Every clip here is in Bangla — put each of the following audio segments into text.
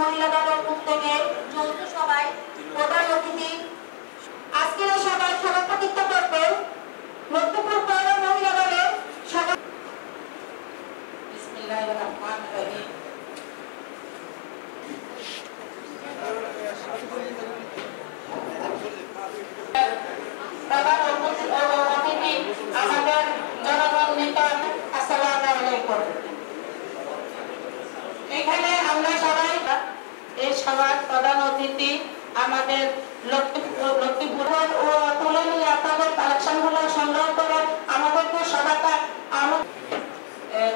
মহিলা দলের উদ্যোগে যৌথ সভায় প্রধান অতিথি আজকের এই সভায় সভাপতিত্ব করবেন লক্ষ্মীপুর পৌর মহিলা দলের বিসমিল্লাহির রহমানির রহিম। প্রধান অতিথি আমাদের জনগণ নেতা, আসসালামু আলাইকুম। এখানে আমরা সবাই এই সভার প্রধান অতিথি আমাদের লক্ষ্মীপুর ও তুলে নিয়ে আপনাদের কালেকশন গুলো সংগ্রহ করে আমাদেরকে সভাটা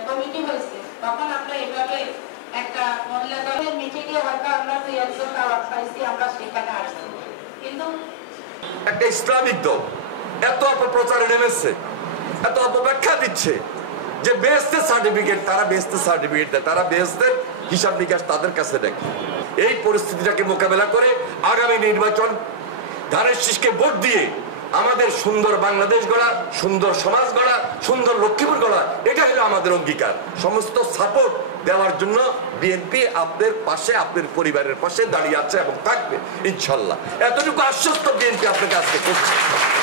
কমিটি হয়েছে, তখন আমরা এভাবে একটা মহিলা দলের মিটিংয়ে হয়তো আমরা দুই একজন আওয়াজ পাইছি, আমরা সেখানে আসছি। কিন্তু একটা ইসলামিক দল এত অপপ্রচারে নেমেছে, এত অপব্যাখ্যা দিচ্ছে যে বেহেশতের সার্টিফিকেট, তারা বেহেশতের সার্টিফিকেট দেয়, তারা বেহেশতের হিসাব নিকাশ তাদের কাছে দেখে। এই পরিস্থিতিটাকে মোকাবেলা করে আগামী নির্বাচন ধানের শীষকে ভোট দিয়ে আমাদের সুন্দর বাংলাদেশ গড়া, সুন্দর সমাজ গড়া, সুন্দর লক্ষ্মীপুর গড়া, এটা হলো আমাদের অঙ্গীকার। সমস্ত সাপোর্ট দেওয়ার জন্য বিএনপি আপনাদের পাশে, আপনার পরিবারের পাশে দাঁড়িয়ে আছে এবং থাকবে ইনশাল্লাহ। এতটুকু আশ্বস্ত বিএনপি আপনাকে আজকে করছে।